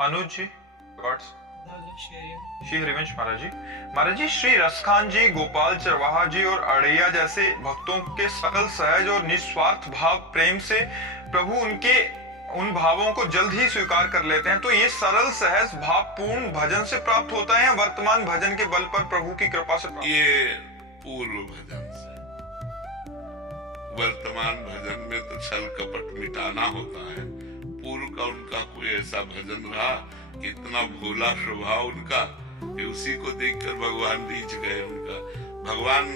अनुज जी, God's Shri Harivansh महाराज जी। महाराज जी, श्री रसखान जी, गोपाल चरवाहा जी और अड़ैया जैसे भक्तों के सकल सहज और निस्वार्थ भाव प्रेम से प्रभु उनके उन भावों को जल्द ही स्वीकार कर लेते हैं। तो ये सरल सहज भाव पूर्ण भजन से प्राप्त होता है या वर्तमान भजन के बल पर प्रभु की कृपा से प्राप्त? ये पूर्व भजन से। वर्तमान भजन में तो छल कपट मिटाना होता है। पूर्व का उनका कोई ऐसा भजन रहा कि इतना भोला स्वभाव उनका कि उसी को देखकर भगवान रीझ गए। उनका भगवान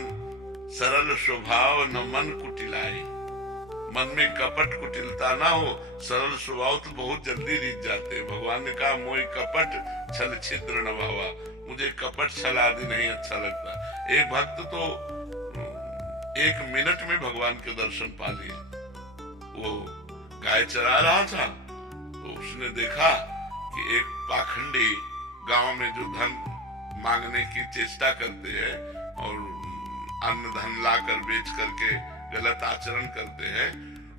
सरल स्वभाव न मन कुटिलाई, मन में कपट कुटिलता ना हो, सरल स्वभाव तो बहुत जल्दी रीझ जाते हैं। भगवान ने कहा मोहि कपट छल छिद्र न भावा, मुझे कपट छल आदि नहीं अच्छा लगता। एक भक्त तो 1 मिनट में भगवान के दर्शन पा लिए। वो गाय चरा रहा था तो उसने देखा कि एक पाखंडी गांव में जो धन मांगने की चेष्टा करते हैं और अन्न धन लाकर बेच करके गलत आचरण करते हैं,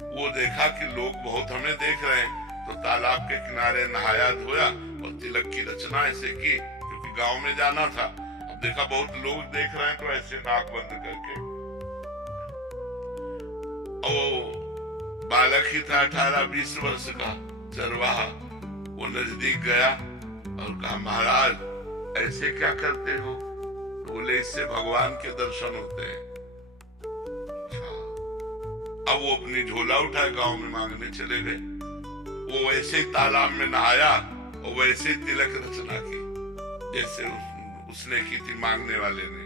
वो देखा कि लोग बहुत हमें देख रहे हैं, तो तालाब के किनारे नहाया धोया और तिलक की रचना ऐसे की, क्योंकि गांव में जाना था। अब देखा बहुत लोग देख रहे हैं तो ऐसे नाक बंद करके। ओ बालक ही था 18-20 वर्ष का चरवाहा, वो नजदीक गया और कहा महाराज ऐसे क्या करते हो? तो बोले इससे भगवान के दर्शन होते हैं। अब वो अपनी झोला उठाए गांव में मांगने चले गए। वो वैसे ही तालाब में नहाया और वैसे ही तिलक रचना की जैसे उसने की थी मांगने वाले ने।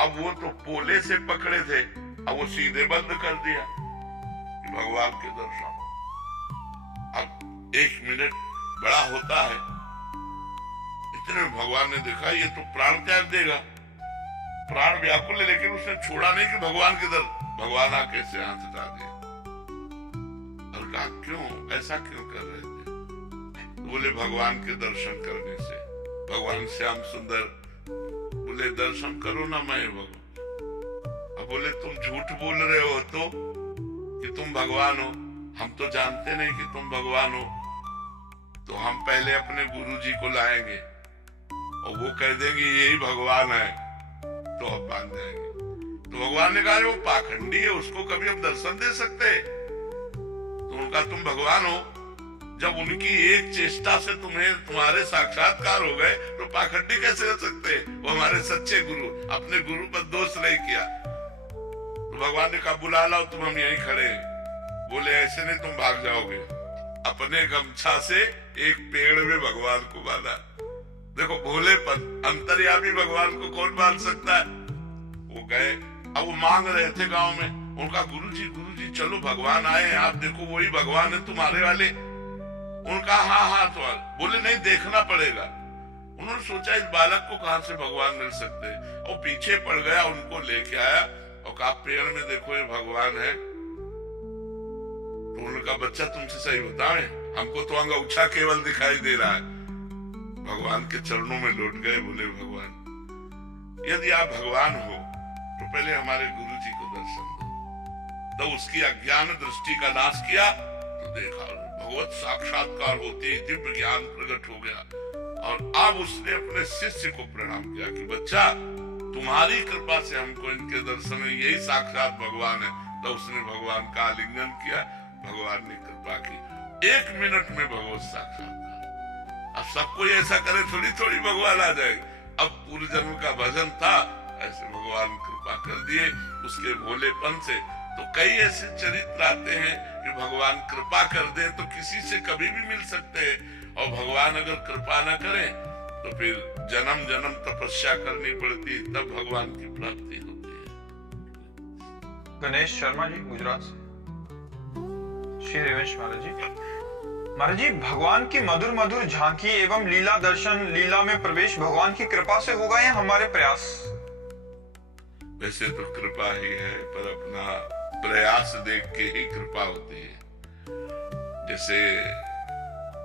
अब वो तो पोले से पकड़े थे, अब वो सीधे बंद कर दिया कि भगवान के दर्शन। अब 1 मिनट बड़ा होता है, इतने में भगवान ने देखा ये तो प्राण त्याग देगा, प्राण व्याकुल है, लेकिन उसने छोड़ा नहीं कि भगवान के दर। भगवान आके ऐसे हाथ हटा दिए और कहा क्यों ऐसा क्यों कर रहे थे? तो बोले भगवान के दर्शन करने से। भगवान श्याम सुंदर बोले दर्शन करो ना मैं भगवान। अब बोले तुम झूठ बोल रहे हो तो कि तुम भगवान हो, हम तो जानते नहीं कि तुम भगवान हो। तो हम पहले अपने गुरुजी को लाएंगे और वो कह देंगे यही भगवान है, तो अब मान जाएंगे। तो भगवान ने कहा वो पाखंडी है, उसको कभी हम दर्शन दे सकते? तो उनका तुम भगवान हो, जब उनकी एक चेष्टा से तुम्हारे साक्षात्कार हो गए तो पाखंडी कैसे हो सकते? वो हमारे सच्चे गुरु, अपने गुरु पर दोष नहीं किया। तो भगवान ने कहा बुला लाओ, तुम हम यहीं खड़े हैं। बोले ऐसे नहीं, तुम भाग जाओगे। अपने गमछा से एक पेड़ में भगवान को बांधा। देखो भोलेपन, अंतर्यामी भगवान को कौन बांध सकता है? वो गए, अब वो मांग रहे थे गांव में। उनका गुरुजी चलो भगवान आए हैं, आप देखो वही भगवान है तुम्हारे वाले। उनका हाँ तो बोले नहीं देखना पड़ेगा। उन्होंने सोचा इस बालक को कहां से भगवान मिल सकते हैं, और पीछे पड़ गया, उनको लेके आया और कहा पेड़ में देखो ये भगवान है। तो उनका बच्चा तुमसे सही बताए, हमको तो अंगूठा केवल दिखाई दे रहा है। भगवान के चरणों में लौट गए, बोले भगवान यदि आप भगवान हो तो पहले हमारे गुरु जी को दर्शन दो। तो उसकी अज्ञान दृष्टि का नाश किया तो देखा भगवत साक्षात्कार होते ही दिव्य ज्ञान प्रकट हो गया। और अब उसने अपने शिष्य को प्रणाम किया कि बच्चा तुम्हारी कृपा से हमको इनके दर्शन में यही साक्षात भगवान है। तो उसने भगवान का आलिंगन किया, भगवान ने कृपा की। 1 मिनट में भगवत साक्षात्कार। अब सब कोई ऐसा करे थोड़ी थोड़ी भगवान आ जाएगा। अब पूर्व जन्म का भजन था, ऐसे भगवान कृपा कर दिए उसके भोलेपन से। तो कई ऐसे चरित्र आते हैं कि भगवान कृपा कर दे तो किसी से कभी भी मिल सकते हैं, और भगवान अगर कृपा न करे तो फिर जन्म जन्म तपस्या करनी पड़ती है, तब भगवान की प्राप्ति होती है। गणेश शर्मा जी, गुजरात से। श्री हरिवंश महाराज जी, भगवान की मधुर मधुर झांकी एवं लीला दर्शन, लीला में प्रवेश भगवान की कृपा से होगा या हमारे प्रयास? वैसे तो कृपा ही है, पर अपना प्रयास देख के ही कृपा होती है। जैसे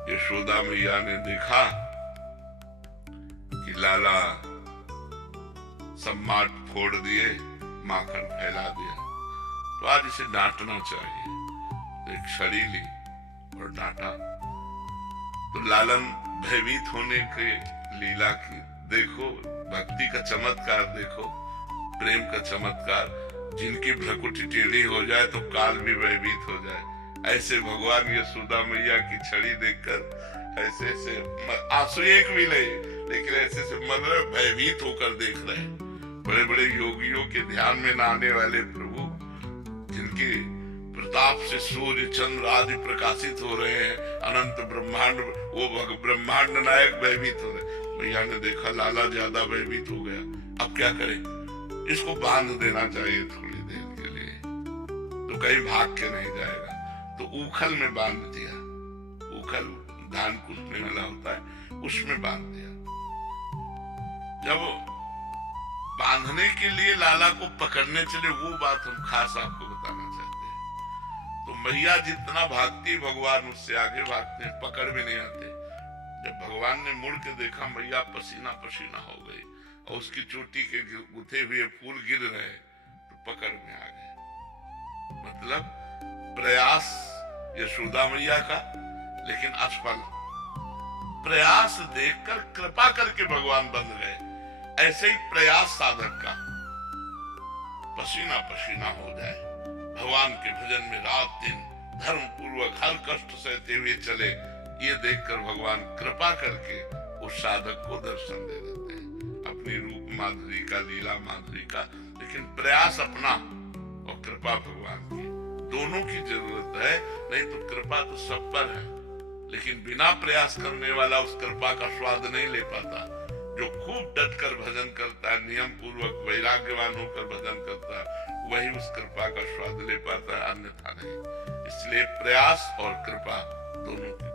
यशोदा मैया ने देखा कि लाला सब माट फोड़ दिए, माखन फैला दिया, तो आज इसे डांटना चाहिए। तो एक छड़ी ली और डांटा। तो लालन भयभीत होने के लीला की देखो, भक्ति का चमत्कार देखो, प्रेम का चमत्कार। जिनकी भ्रकुटी टेढ़ी हो जाए तो काल भी भयभीत हो जाए। ऐसे भगवान यशोदा मैया की छड़ी देखकर ऐसे ऐसे आंसू एक भी नहीं, लेकिन ऐसे से मन भयभीत होकर देख रहे हैं। बड़े बड़े योगियों के ध्यान में न आने वाले प्रभु, जिनके प्रताप से सूर्य चंद्र आदि प्रकाशित हो रहे हैं, अनंत ब्रह्मांड, वो ब्रह्मांड नायक भयभीत हो रहे। मैया ने देखा लाला ज्यादा भयभीत हो गया, अब क्या करें, इसको बांध देना चाहिए थोड़ी देर के लिए, तो कहीं भाग के नहीं जाएगा। तो ऊखल में बांध दिया, ऊखल धान कूटने वाला होता है, उसमें बांध दिया। जब बांधने के लिए लाला को पकड़ने चले, वो बात हम खास आपको बताना चाहते हैं। तो मैया जितना भागती भगवान उससे आगे भागते हैं, पकड़ भी नहीं आते। जब भगवान ने मुड़ के देखा मैया पसीना पसीना हो गई और उसकी चोटी के गुथे हुए फूल गिर रहे, तो पकड़ में आ गए। मतलब प्रयास यशोदा मैया का, लेकिन असफल। प्रयास देखकर कृपा करके भगवान बन गए। ऐसे ही प्रयास साधक का पसीना पसीना हो जाए, भगवान के भजन में रात दिन धर्म पूर्वक हर कष्ट सहते हुए चले, ये देखकर भगवान कृपा करके उस साधक को दर्शन दे देते हैं, अपनी रूप माधुरी का, लीला माधुरी का। लेकिन प्रयास अपना और कृपा भगवान की, दोनों की जरूरत है। नहीं तो कृपा तो सब पर है, लेकिन बिना प्रयास करने वाला उस कृपा का स्वाद नहीं ले पाता। जो खूब डटकर भजन करता है, नियम पूर्वक वैराग्यवान होकर भजन करता है, वही उस कृपा का स्वाद ले पाता है, अन्यथा नहीं। इसलिए प्रयास और कृपा दोनों की